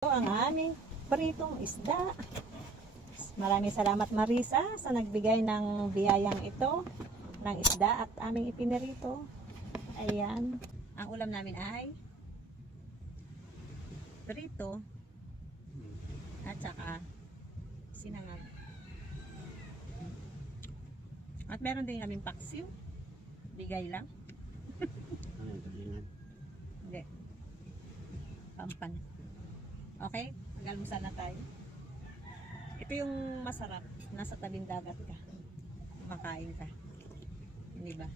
Ang aming pritong isda. Maraming salamat Marisa sa nagbigay ng biyayang ito ng isda at aming ipinirito. Ayan. Ang ulam namin ay prito at saka sinangag. At meron din kaming paksiw. Bigay lang. Hindi. Pampan. Okay? Mag-almusal na tayo. Ito yung masarap. Nasa tabing dagat ka. Makain ka. Hindi ba?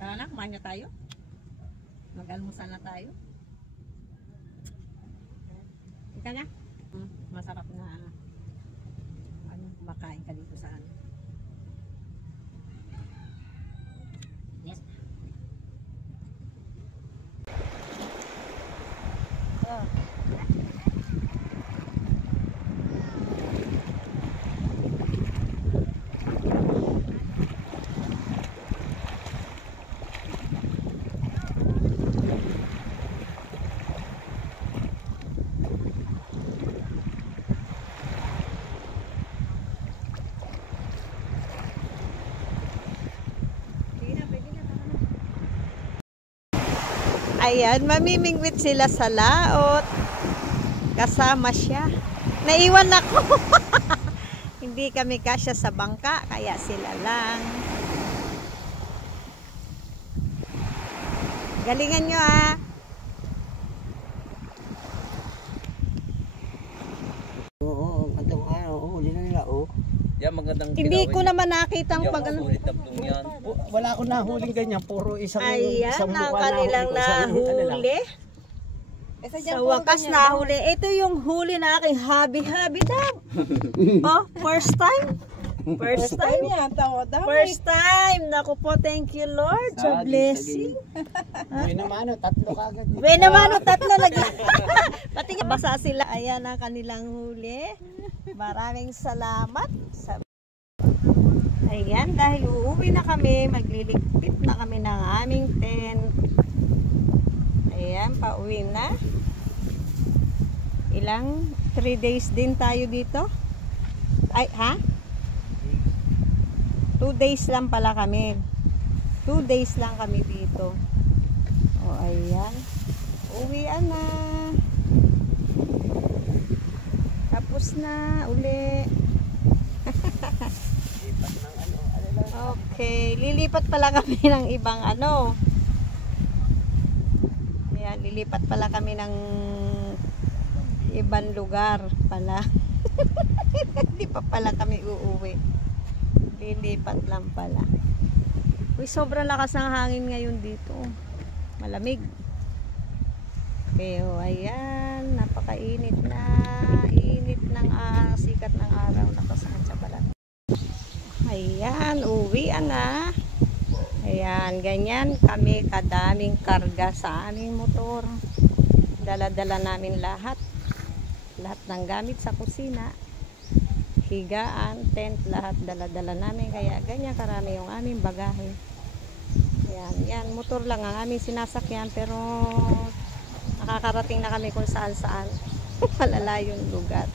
Tara na, kumain na tayo. Mag-almusal na tayo. Ika na. Masarap na makain ka dito sa ano. Yes. Ayan, mamimingwit sila sa laot. Kasama siya. Naiwan ako. Hindi kami kasya sa bangka, kaya sila lang. Galingan nyo ah. Oo, magandang araw. Huli na nila, oh. Yan, magandang Hindi ko naman nakita ang pag ano. Wala akong nahuling ganyan. Puro isang Ayan, isang ang mukha kanilang nahuli. Sa wakas nahuli. Ito yung huli na aking habi-habi daw. Oh, first time? First time yan. First time. Naku po, thank you Lord sa blessing. Uy naman, tatlo kagad. Uy naman, tatlo lagi. Pati basa sila. Ayan ang kanilang huli. Maraming salamat. Ayan, dahil uuwi na kami, magliligpit na kami ng aming tent. Ayan, pauwi na. Ilang 3 days din tayo dito. Ay, ha? 2 days lang pala kami. 2 days lang kami dito. O, ayan. Uwian na. Tapos na uli. Okay, lilipat pala kami ng ibang ano. Ayan, lilipat pala kami ng ibang lugar pala. Hindi pa pala kami uuwi. Lilipat lang pala. Uy, sobrang lakas ng hangin ngayon dito. Malamig. Okay, oh, ayan. Napakainit na. Init ng sikat ng araw. Nakasakit sa balat. Ayan, uwian na. Ayan, ganyan kami kadaming karga sa aming motor. Dala-dala namin lahat. Lahat ng gamit sa kusina. Higaan, tent, lahat dala-dala namin. Kaya ganyan karami yung aming bagahe. Ayan, yan, motor lang ang aming sinasakyan. Pero nakakarating na kami kung saan-saan. Malalayong lugar.